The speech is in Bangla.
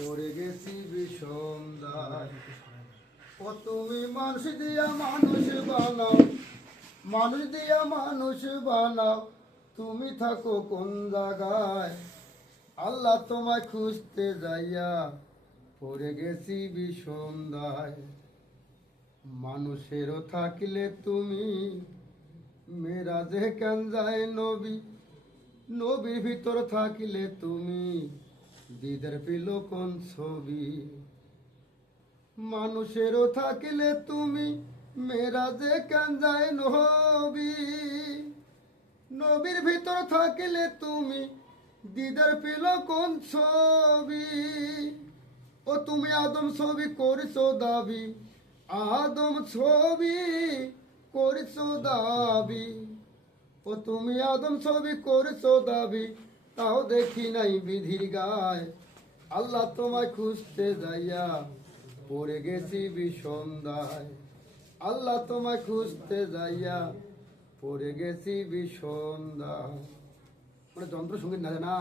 পড়ে গেছি বিষমদায়। ও তুমি মানুষ দিয়া মানুষ বানাও, মানুষ দিয়া মানুষ বানাও, তুমি থাকো কোন জায়গায়? আল্লাহ তোমায় খুঁজতে যাইয়া পড়ে গেছি বিষমদায়। মানুষেরও থাকিলে তুমি মেরাজে কেন যায় নবী, নবীর ভিতর থাকিলে তুমি দিদার পেল কোন ছবি? মানুষেরও থাকিলে তুমি মেরাজে কেন যায় নবী, নবীর ভিতর থাকিলে তুমি দিদার পেল কোন ছবি? ও তুমি আদম ছবি করিছো দাবি, আদম ছবি করিছো দাবি। ও তুমি আদম ছবি করিছো দাবি, তাও দেখি নাই বিধির গায়। আল্লাহ তোমায় খুঁজতে যাইয়া পড়ে গেছি বিষমদায়। আল্লাহ তোমায় খুঁজতে যাইয়া পড়ে গেছি বিষমদায়। মানে যন্ত্র সঙ্গীত না না